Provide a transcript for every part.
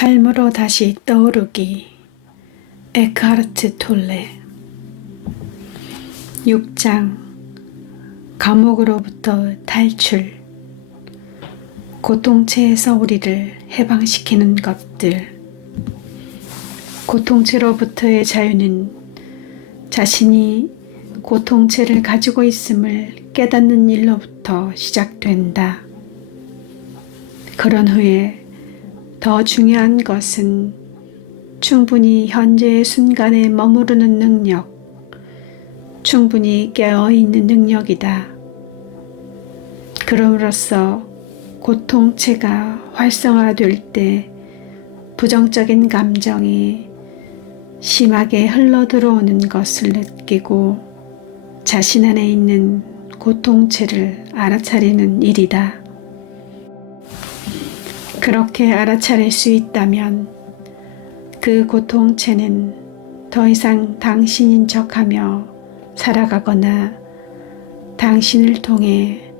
삶으로 다시 떠오르기. 에크하르트 톨레. 6장. 감옥으로부터 탈출. 고통체에서 우리를 해방시키는 것들. 고통체로부터의 자유는 자신이 고통체를 가지고 있음을 깨닫는 일로부터 시작된다. 그런 후에 더 중요한 것은 충분히 현재의 순간에 머무르는 능력, 충분히 깨어있는 능력이다. 그럼으로써 고통체가 활성화될 때 부정적인 감정이 심하게 흘러들어오는 것을 느끼고 자신 안에 있는 고통체를 알아차리는 일이다. 그렇게 알아차릴 수 있다면 그 고통체는 더 이상 당신인 척하며 살아가거나 당신을 통해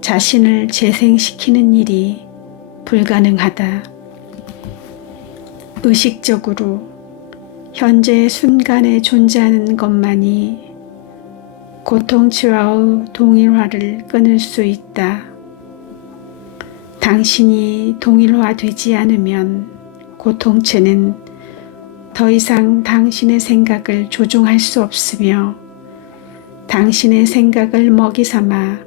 자신을 재생시키는 일이 불가능하다. 의식적으로 현재의 순간에 존재하는 것만이 고통체와의 동일화를 끊을 수 있다. 당신이 동일화되지 않으면 고통체는 더 이상 당신의 생각을 조종할 수 없으며 당신의 생각을 먹이 삼아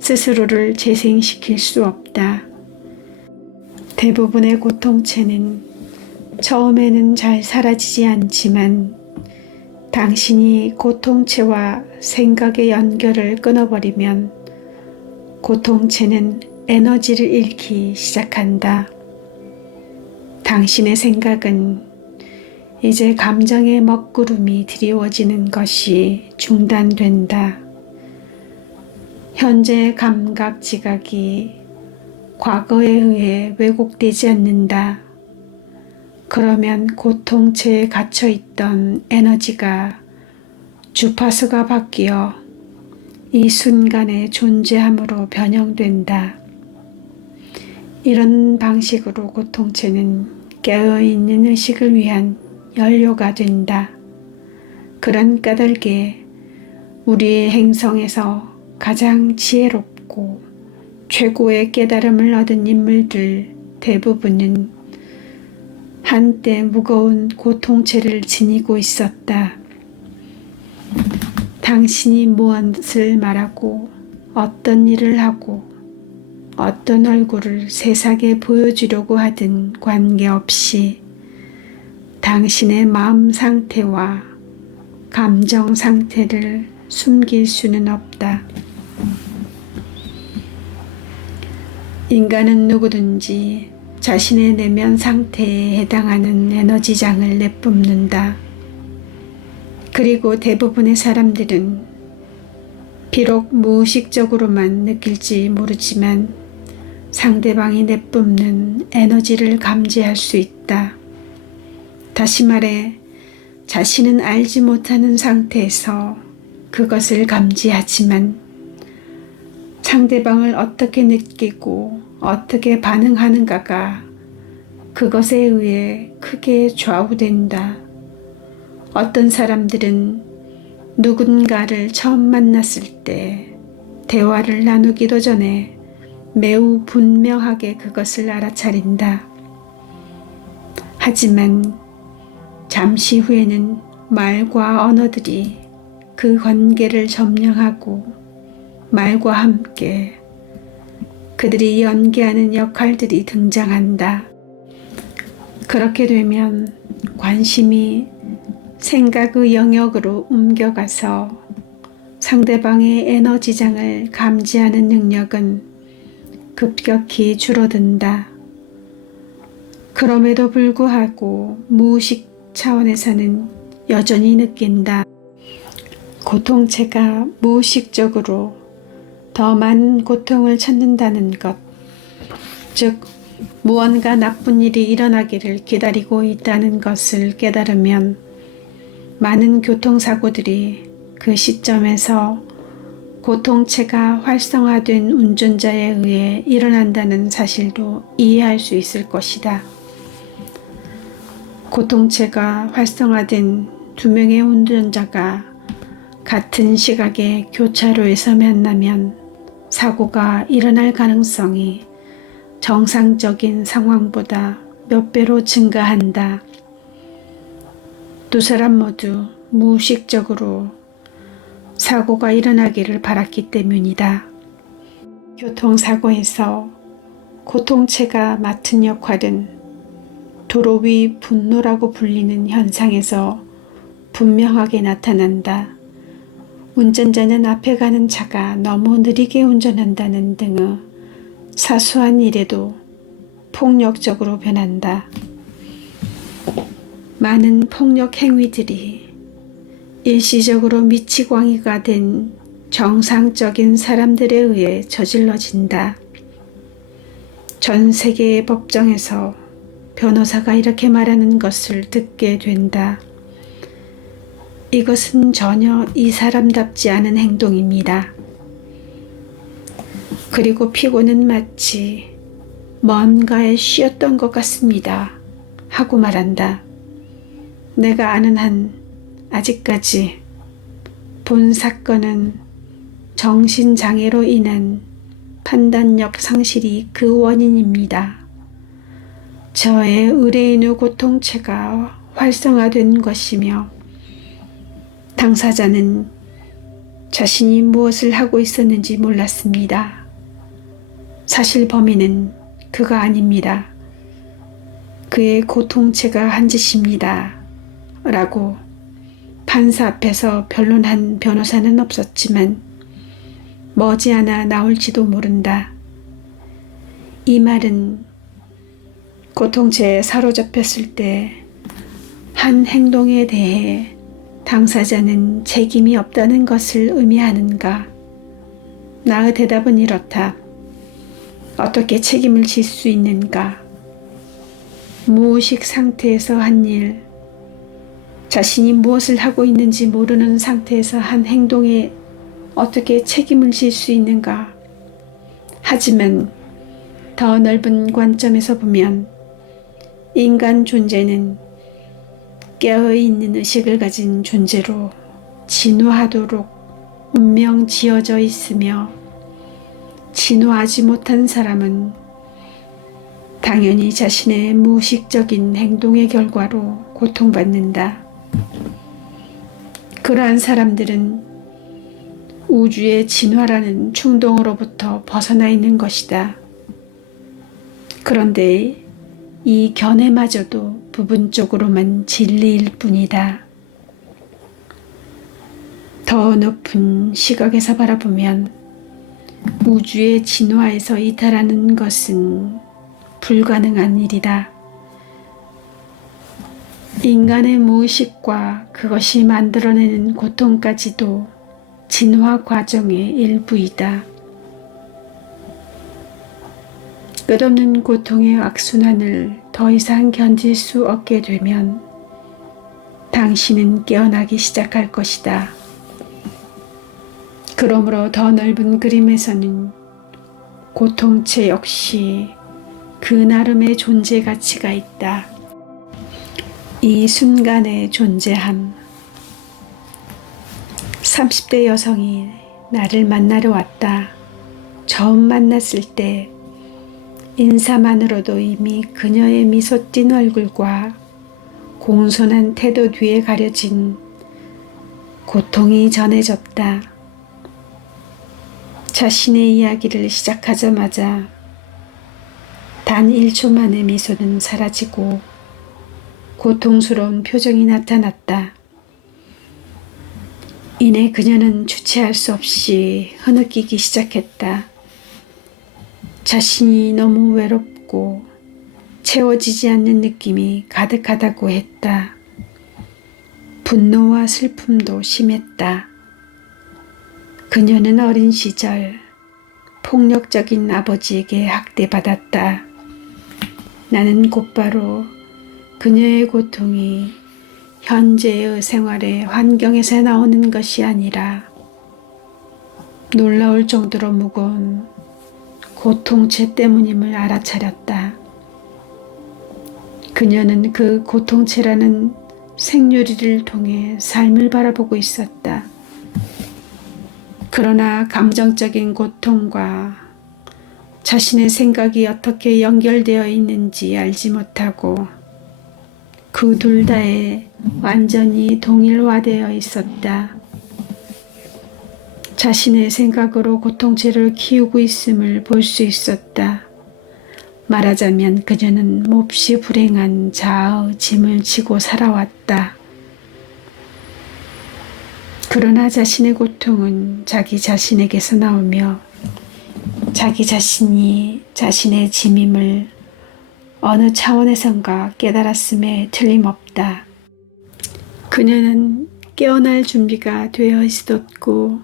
스스로를 재생시킬 수 없다. 대부분의 고통체는 처음에는 잘 사라지지 않지만 당신이 고통체와 생각의 연결을 끊어버리면 고통체는 에너지를 잃기 시작한다. 당신의 생각은 이제 감정의 먹구름이 드리워지는 것이 중단된다. 현재의 감각 지각이 과거에 의해 왜곡되지 않는다. 그러면 고통체에 갇혀있던 에너지가 주파수가 바뀌어 이 순간의 존재함으로 변형된다. 이런 방식으로 고통체는 깨어있는 의식을 위한 연료가 된다. 그런 까닭에 우리의 행성에서 가장 지혜롭고 최고의 깨달음을 얻은 인물들 대부분은 한때 무거운 고통체를 지니고 있었다. 당신이 무엇을 말하고 어떤 일을 하고 어떤 얼굴을 세상에 보여주려고 하든 관계없이 당신의 마음 상태와 감정 상태를 숨길 수는 없다. 인간은 누구든지 자신의 내면 상태에 해당하는 에너지장을 내뿜는다. 그리고 대부분의 사람들은 비록 무의식적으로만 느낄지 모르지만 상대방이 내뿜는 에너지를 감지할 수 있다. 다시 말해 자신은 알지 못하는 상태에서 그것을 감지하지만 상대방을 어떻게 느끼고 어떻게 반응하는가가 그것에 의해 크게 좌우된다. 어떤 사람들은 누군가를 처음 만났을 때 대화를 나누기도 전에 매우 분명하게 그것을 알아차린다. 하지만 잠시 후에는 말과 언어들이 그 관계를 점령하고 말과 함께 그들이 연기하는 역할들이 등장한다. 그렇게 되면 관심이 생각의 영역으로 옮겨가서 상대방의 에너지장을 감지하는 능력은 급격히 줄어든다. 그럼에도 불구하고 무의식 차원에서는 여전히 느낀다. 고통체가 무의식적으로 더 많은 고통을 찾는다는 것, 즉 무언가 나쁜 일이 일어나기를 기다리고 있다는 것을 깨달으면 많은 교통사고들이 그 시점에서 고통체가 활성화된 운전자에 의해 일어난다는 사실도 이해할 수 있을 것이다. 고통체가 활성화된 두 명의 운전자가 같은 시각에 교차로에서 만나면 사고가 일어날 가능성이 정상적인 상황보다 몇 배로 증가한다. 두 사람 모두 무의식적으로 사고가 일어나기를 바랐기 때문이다. 교통사고에서 고통체가 맡은 역할은 도로 위 분노라고 불리는 현상에서 분명하게 나타난다. 운전자는 앞에 가는 차가 너무 느리게 운전한다는 등의 사소한 일에도 폭력적으로 변한다. 많은 폭력 행위들이 일시적으로 미치광이가 된 정상적인 사람들에 의해 저질러진다. 전 세계의 법정에서 변호사가 이렇게 말하는 것을 듣게 된다. 이것은 전혀 이 사람답지 않은 행동입니다. 그리고 피고는 마치 뭔가에 쉬었던 것 같습니다. 하고 말한다. 내가 아는 한 아직까지 본 사건은 정신장애로 인한 판단력 상실이 그 원인입니다. 저의 의뢰인의 고통체가 활성화된 것이며 당사자는 자신이 무엇을 하고 있었는지 몰랐습니다. 사실 범인은 그가 아닙니다. 그의 고통체가 한 짓입니다. 라고 판사 앞에서 변론한 변호사는 없었지만 머지않아 나올지도 모른다. 이 말은 고통체에 사로잡혔을 때 한 행동에 대해 당사자는 책임이 없다는 것을 의미하는가? 나의 대답은 이렇다. 어떻게 책임을 질 수 있는가? 무의식 상태에서 한 일, 자신이 무엇을 하고 있는지 모르는 상태에서 한 행동에 어떻게 책임을 질 수 있는가? 하지만 더 넓은 관점에서 보면 인간 존재는 깨어있는 의식을 가진 존재로 진화하도록 운명 지어져 있으며 진화하지 못한 사람은 당연히 자신의 무의식적인 행동의 결과로 고통받는다. 그러한 사람들은 우주의 진화라는 충동으로부터 벗어나 있는 것이다. 그런데 이 견해마저도 부분적으로만 진리일 뿐이다. 더 높은 시각에서 바라보면 우주의 진화에서 이탈하는 것은 불가능한 일이다. 인간의 무의식과 그것이 만들어내는 고통까지도 진화 과정의 일부이다. 끝없는 고통의 악순환을 더 이상 견딜 수 없게 되면 당신은 깨어나기 시작할 것이다. 그러므로 더 넓은 그림에서는 고통체 역시 그 나름의 존재 가치가 있다. 이 순간의 존재함. 30대 여성이 나를 만나러 왔다. 처음 만났을 때 인사만으로도 이미 그녀의 미소 띤 얼굴과 공손한 태도 뒤에 가려진 고통이 전해졌다. 자신의 이야기를 시작하자마자 단 1초 만에 미소는 사라지고 고통스러운 표정이 나타났다. 이내 그녀는 주체할 수 없이 흐느끼기 시작했다. 자신이 너무 외롭고 채워지지 않는 느낌이 가득하다고 했다. 분노와 슬픔도 심했다. 그녀는 어린 시절 폭력적인 아버지에게 학대받았다. 나는 곧바로 그녀의 고통이 현재의 생활의 환경에서 나오는 것이 아니라 놀라울 정도로 무거운 고통체 때문임을 알아차렸다. 그녀는 그 고통체라는 생유리를 통해 삶을 바라보고 있었다. 그러나 감정적인 고통과 자신의 생각이 어떻게 연결되어 있는지 알지 못하고 그 둘 다에 완전히 동일화되어 있었다. 자신의 생각으로 고통체를 키우고 있음을 볼 수 있었다. 말하자면 그녀는 몹시 불행한 자아의 짐을 지고 살아왔다. 그러나 자신의 고통은 자기 자신에게서 나오며 자기 자신이 자신의 짐임을 어느 차원에선가 깨달았음에 틀림없다. 그녀는 깨어날 준비가 되어 있었고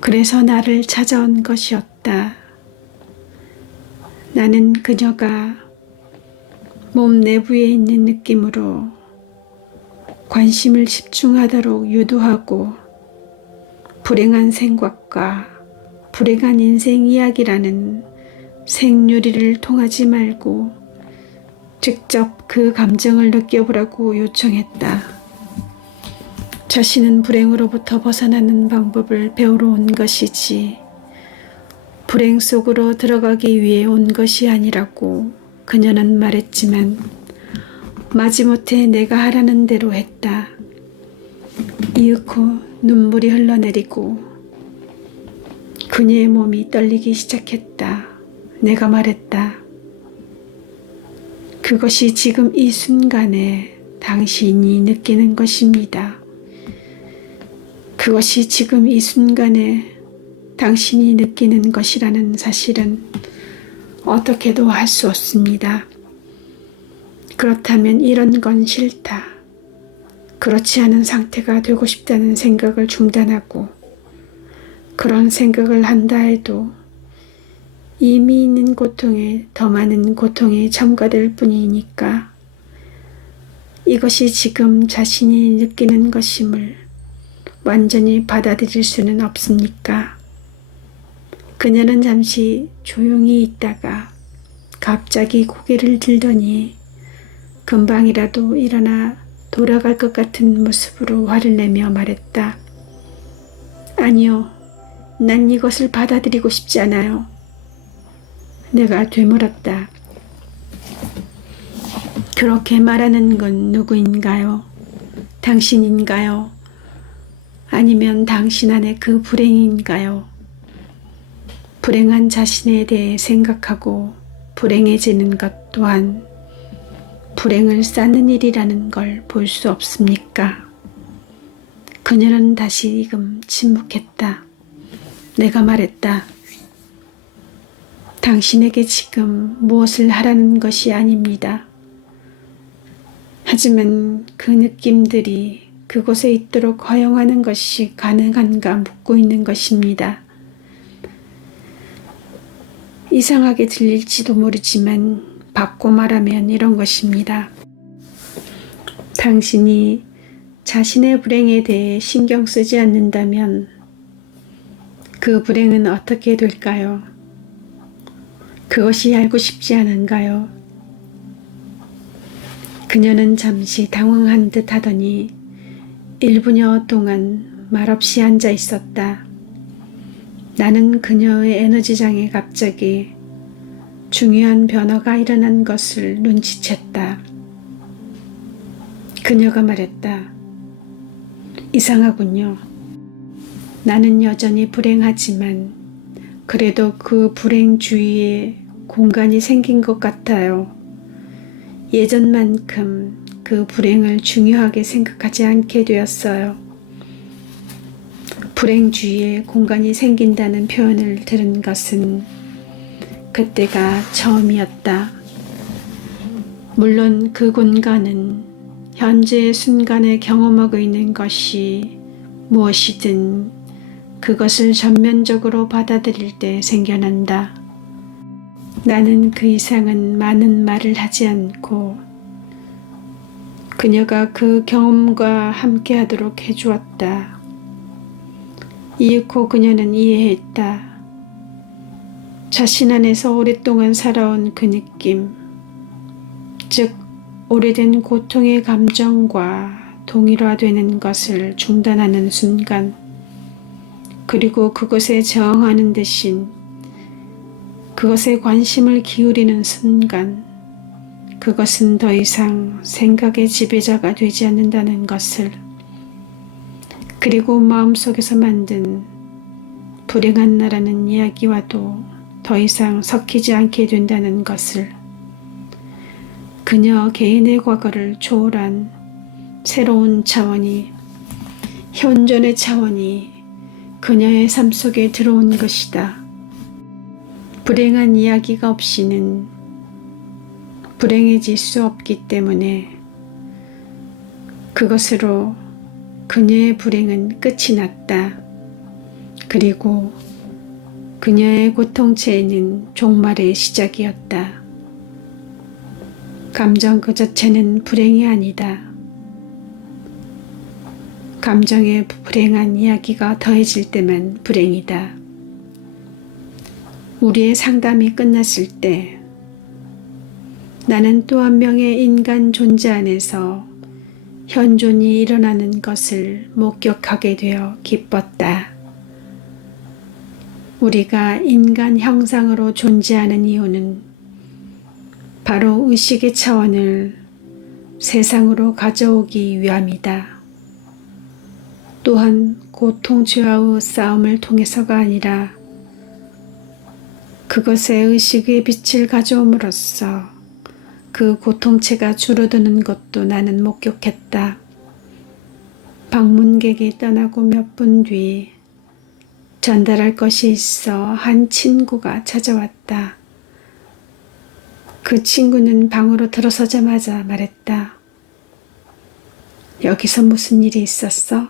그래서 나를 찾아온 것이었다. 나는 그녀가 몸 내부에 있는 느낌으로 관심을 집중하도록 유도하고 불행한 생각과 불행한 인생 이야기라는 생유리를 통하지 말고 직접 그 감정을 느껴보라고 요청했다. 자신은 불행으로부터 벗어나는 방법을 배우러 온 것이지 불행 속으로 들어가기 위해 온 것이 아니라고 그녀는 말했지만 마지못해 내가 하라는 대로 했다. 이윽고 눈물이 흘러내리고 그녀의 몸이 떨리기 시작했다. 내가 말했다. 그것이 지금 이 순간에 당신이 느끼는 것입니다. 그것이 지금 이 순간에 당신이 느끼는 것이라는 사실은 어떻게도 할 수 없습니다. 그렇다면 이런 건 싫다. 그렇지 않은 상태가 되고 싶다는 생각을 중단하고 그런 생각을 한다 해도 이미 있는 고통에 더 많은 고통이 첨가될 뿐이니까 이것이 지금 자신이 느끼는 것임을 완전히 받아들일 수는 없습니까? 그녀는 잠시 조용히 있다가 갑자기 고개를 들더니 금방이라도 일어나 돌아갈 것 같은 모습으로 화를 내며 말했다. 아니요, 난 이것을 받아들이고 싶지 않아요. 내가 되물었다. 그렇게 말하는 건 누구인가요? 당신인가요? 아니면 당신 안에 그 불행인가요? 불행한 자신에 대해 생각하고 불행해지는 것 또한 불행을 쌓는 일이라는 걸 볼 수 없습니까? 그녀는 다시금 침묵했다. 내가 말했다. 당신에게 지금 무엇을 하라는 것이 아닙니다. 하지만 그 느낌들이 그곳에 있도록 허용하는 것이 가능한가 묻고 있는 것입니다. 이상하게 들릴지도 모르지만 바꿔 말하면 이런 것입니다. 당신이 자신의 불행에 대해 신경 쓰지 않는다면 그 불행은 어떻게 될까요? 그것이 알고 싶지 않은가요? 그녀는 잠시 당황한 듯 하더니 1분여 동안 말없이 앉아 있었다. 나는 그녀의 에너지장에 갑자기 중요한 변화가 일어난 것을 눈치챘다. 그녀가 말했다. 이상하군요. 나는 여전히 불행하지만 그래도 그 불행 주위에 공간이 생긴 것 같아요. 예전만큼 그 불행을 중요하게 생각하지 않게 되었어요. 불행 주위에 공간이 생긴다는 표현을 들은 것은 그때가 처음이었다. 물론 그 공간은 현재의 순간에 경험하고 있는 것이 무엇이든 그것을 전면적으로 받아들일 때 생겨난다. 나는 그 이상은 많은 말을 하지 않고 그녀가 그 경험과 함께 하도록 해주었다. 이윽고 그녀는 이해했다. 자신 안에서 오랫동안 살아온 그 느낌, 즉 오래된 고통의 감정과 동일화되는 것을 중단하는 순간, 그리고 그것에 저항하는 대신 그것에 관심을 기울이는 순간, 그것은 더 이상 생각의 지배자가 되지 않는다는 것을, 그리고 마음속에서 만든 불행한 나라는 이야기와도 더 이상 섞이지 않게 된다는 것을, 그녀 개인의 과거를 초월한 새로운 차원이, 현존의 차원이 그녀의 삶 속에 들어온 것이다. 불행한 이야기가 없이는 불행해질 수 없기 때문에 그것으로 그녀의 불행은 끝이 났다. 그리고 그녀의 고통체에는 종말의 시작이었다. 감정 그 자체는 불행이 아니다. 감정의 불행한 이야기가 더해질 때만 불행이다. 우리의 상담이 끝났을 때 나는 또 한 명의 인간 존재 안에서 현존이 일어나는 것을 목격하게 되어 기뻤다. 우리가 인간 형상으로 존재하는 이유는 바로 의식의 차원을 세상으로 가져오기 위함이다. 또한 고통죄와의 싸움을 통해서가 아니라 그것에 의식의 빛을 가져옴으로써 그 고통체가 줄어드는 것도 나는 목격했다. 방문객이 떠나고 몇 분 뒤 전달할 것이 있어 한 친구가 찾아왔다. 그 친구는 방으로 들어서자마자 말했다. 여기서 무슨 일이 있었어?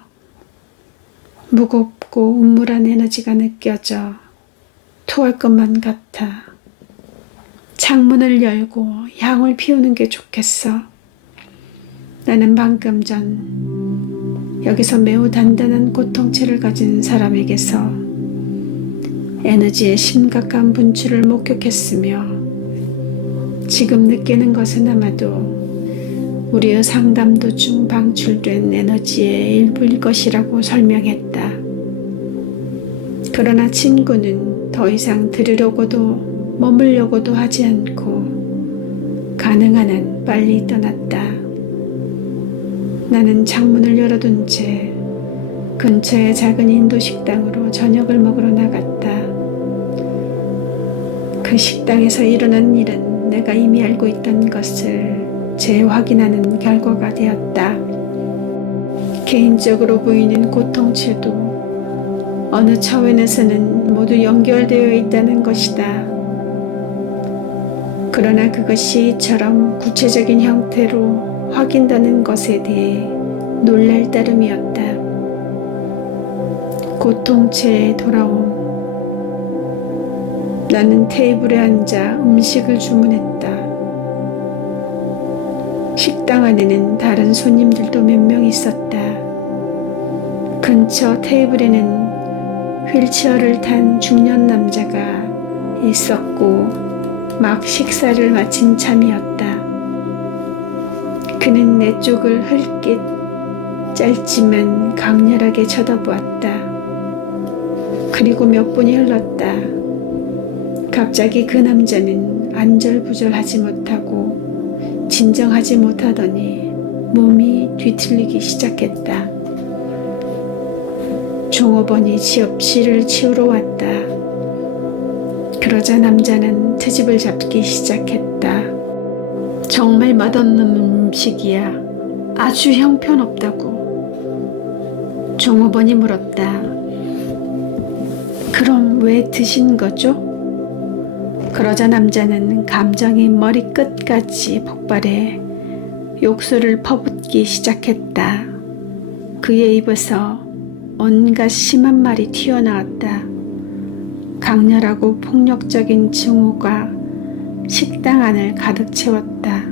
무겁고 음울한 에너지가 느껴져 토할 것만 같아. 창문을 열고 향을 피우는 게 좋겠어. 나는 방금 전 여기서 매우 단단한 고통체를 가진 사람에게서 에너지의 심각한 분출을 목격했으며 지금 느끼는 것은 아마도 우리의 상담 도중 방출된 에너지의 일부일 것이라고 설명했다. 그러나 친구는 더 이상 들으려고도 머물려고도 하지 않고 가능한 한 빨리 떠났다. 나는 창문을 열어둔 채 근처의 작은 인도 식당으로 저녁을 먹으러 나갔다. 그 식당에서 일어난 일은 내가 이미 알고 있던 것을 재확인하는 결과가 되었다. 개인적으로 보이는 고통체도 어느 차원에서는 모두 연결되어 있다는 것이다. 그러나 그것이 이처럼 구체적인 형태로 확인되는 것에 대해 놀랄 따름이었다. 고통체에 돌아옴. 나는 테이블에 앉아 음식을 주문했다. 식당 안에는 다른 손님들도 몇 명 있었다. 근처 테이블에는 휠체어를 탄 중년 남자가 있었고 막 식사를 마친 참이었다. 그는 내 쪽을 흘낏 짧지만 강렬하게 쳐다보았다. 그리고 몇 분이 흘렀다. 갑자기 그 남자는 안절부절하지 못하고 진정하지 못하더니 몸이 뒤틀리기 시작했다. 종업원이 지업실을 치우러 왔다. 그러자 남자는 트집을 잡기 시작했다. 정말 맛없는 음식이야. 아주 형편없다고. 종업원이 물었다. 그럼 왜 드신 거죠? 그러자 남자는 감정이 머리끝까지 폭발해 욕설을 퍼붓기 시작했다. 그의 입에서 온갖 심한 말이 튀어나왔다. 강렬하고 폭력적인 증오가 식당 안을 가득 채웠다.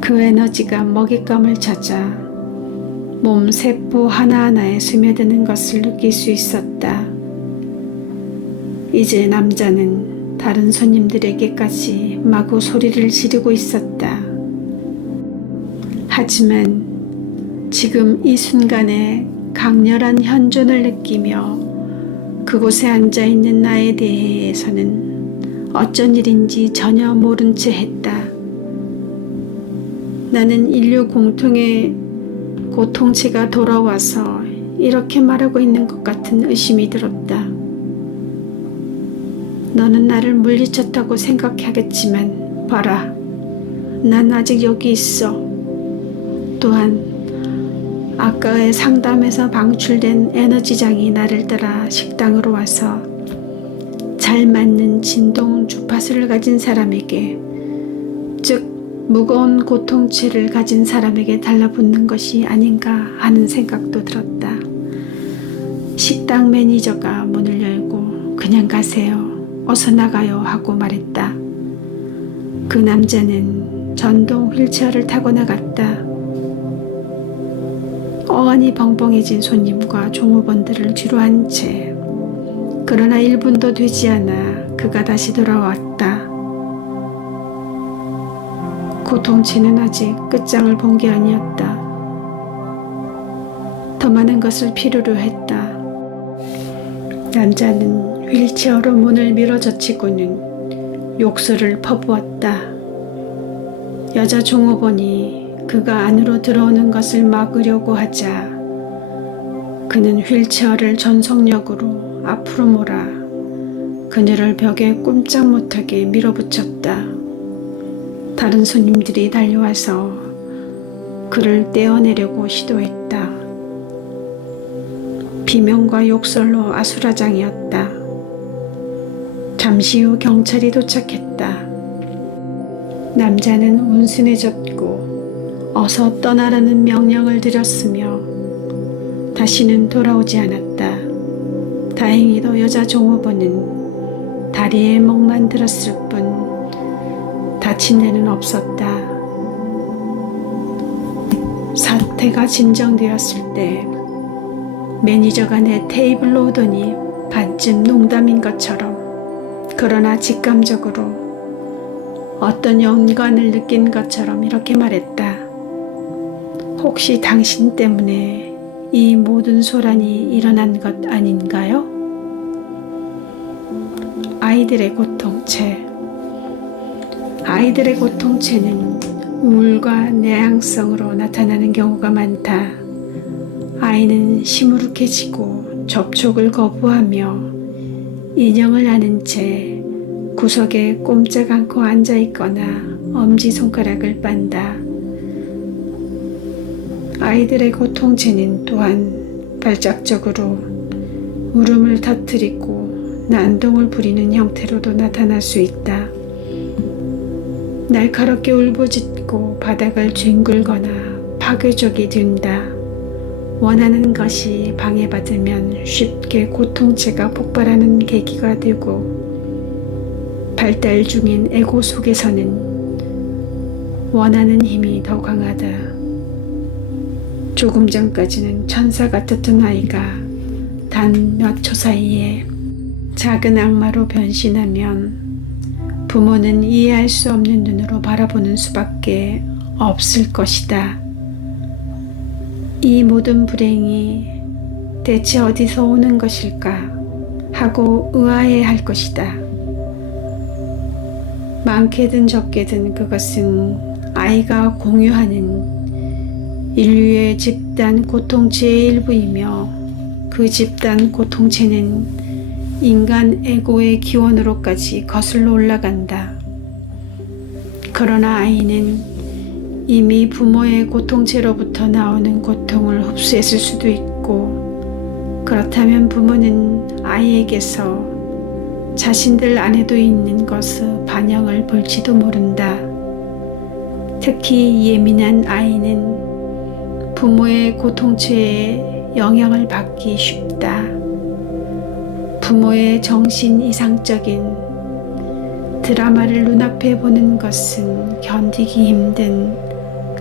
그 에너지가 먹잇감을 찾아 몸 세포 하나하나에 스며드는 것을 느낄 수 있었다. 이제 남자는 더 다른 손님들에게까지 마구 소리를 지르고 있었다. 하지만 지금 이 순간에 강렬한 현존을 느끼며 그곳에 앉아있는 나에 대해서는 어쩐 일인지 전혀 모른 채 했다. 나는 인류 공통의 고통체가 돌아와서 이렇게 말하고 있는 것 같은 의심이 들었다. 너는 나를 물리쳤다고 생각하겠지만 봐라, 난 아직 여기 있어. 또한 아까의 상담에서 방출된 에너지장이 나를 따라 식당으로 와서 잘 맞는 진동 주파수를 가진 사람에게, 즉 무거운 고통체를 가진 사람에게 달라붙는 것이 아닌가 하는 생각도 들었다. 식당 매니저가 문을 열고 그냥 가세요, 어서 나가요 하고 말했다. 그 남자는 전동 휠체어를 타고 나갔다. 어안이 벙벙해진 손님과 종업원들을 뒤로 한 채, 그러나 1분도 되지 않아 그가 다시 돌아왔다. 고통체는 아직 끝장을 본 게 아니었다. 더 많은 것을 필요로 했다. 남자는 휠체어로 문을 밀어젖히고는 욕설을 퍼부었다. 여자 종업원이 그가 안으로 들어오는 것을 막으려고 하자 그는 휠체어를 전속력으로 앞으로 몰아 그녀를 벽에 꼼짝 못하게 밀어붙였다. 다른 손님들이 달려와서 그를 떼어내려고 시도했다. 비명과 욕설로 아수라장이었다. 잠시 후 경찰이 도착했다. 남자는 온순해졌고 어서 떠나라는 명령을 드렸으며 다시는 돌아오지 않았다. 다행히도 여자 종업원은 다리에 멍만 들었을 뿐 다친 데는 없었다. 사태가 진정되었을 때 매니저가 내 테이블로 오더니 반쯤 농담인 것처럼, 그러나 직감적으로 어떤 연관을 느낀 것처럼 이렇게 말했다. 혹시 당신 때문에 이 모든 소란이 일어난 것 아닌가요? 아이들의 고통체. 아이들의 고통체는 우울과 내향성으로 나타나는 경우가 많다. 아이는 시무룩해지고 접촉을 거부하며 인형을 안은 채 구석에 꼼짝 않고 앉아있거나 엄지손가락을 빤다. 아이들의 고통체는 또한 발작적으로 울음을 터뜨리고 난동을 부리는 형태로도 나타날 수 있다. 날카롭게 울부짖고 바닥을 뒹굴거나 파괴적이 된다. 원하는 것이 방해받으면 쉽게 고통체가 폭발하는 계기가 되고, 발달 중인 에고 속에서는 원하는 힘이 더 강하다. 조금 전까지는 천사 같았던 아이가 단 몇 초 사이에 작은 악마로 변신하면 부모는 이해할 수 없는 눈으로 바라보는 수밖에 없을 것이다. 이 모든 불행이 대체 어디서 오는 것일까 하고 의아해할 것이다. 많게든 적게든 그것은 아이가 공유하는 인류의 집단 고통체의 일부이며, 그 집단 고통체는 인간 에고의 기원으로까지 거슬러 올라간다. 그러나 아이는 이미 부모의 고통체로부터 나오는 고통을 흡수했을 수도 있고, 그렇다면 부모는 아이에게서 자신들 안에도 있는 것의 반영을 볼지도 모른다. 특히 예민한 아이는 부모의 고통체에 영향을 받기 쉽다. 부모의 정신 이상적인 드라마를 눈앞에 보는 것은 견디기 힘든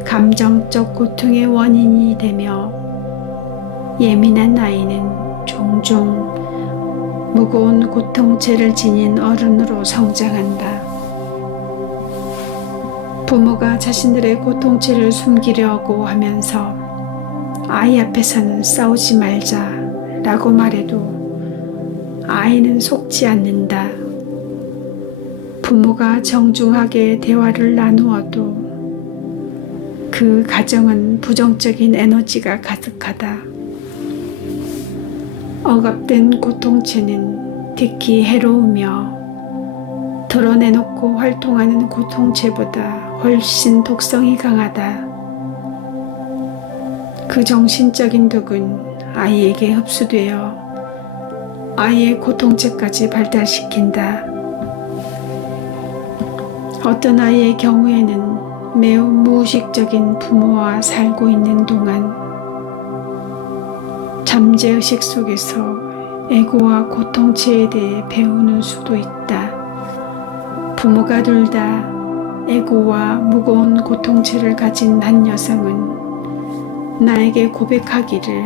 감정적 고통의 원인이 되며, 예민한 아이는 종종 무거운 고통죄를 지닌 어른으로 성장한다. 부모가 자신들의 고통죄를 숨기려고 하면서 아이 앞에서는 싸우지 말자 라고 말해도 아이는 속지 않는다. 부모가 정중하게 대화를 나누어도 그 가정은 부정적인 에너지가 가득하다. 억압된 고통죄는 특히 해로우며 드러내놓고 활동하는 고통죄보다 훨씬 독성이 강하다. 그 정신적인毒은 아이에게 흡수되어 아이의 고통죄까지 발달시킨다. 어떤 아이의 경우에는 매우 무의식적인 부모와 살고 있는 동안 잠재의식 속에서 애고와 고통죄에 대해 배우는 수도 있다. 부모가 둘 다 애고와 무거운 고통죄를 가진 한 여성은 나에게 고백하기를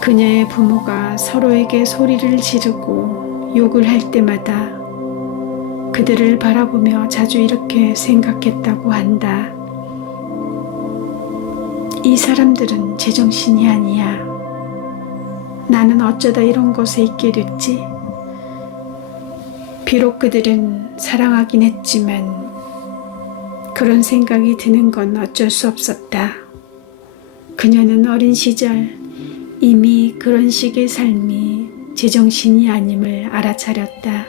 그녀의 부모가 서로에게 소리를 지르고 욕을 할 때마다 그들을 바라보며 자주 이렇게 생각했다고 한다. 이 사람들은 제정신이 아니야. 나는 어쩌다 이런 곳에 있게 됐지? 비록 그들은 사랑하긴 했지만 그런 생각이 드는 건 어쩔 수 없었다. 그녀는 어린 시절 이미 그런 식의 삶이 제정신이 아님을 알아차렸다.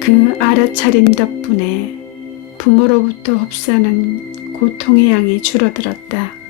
그 알아차림 덕분에 부모로부터 흡수하는 고통의 양이 줄어들었다.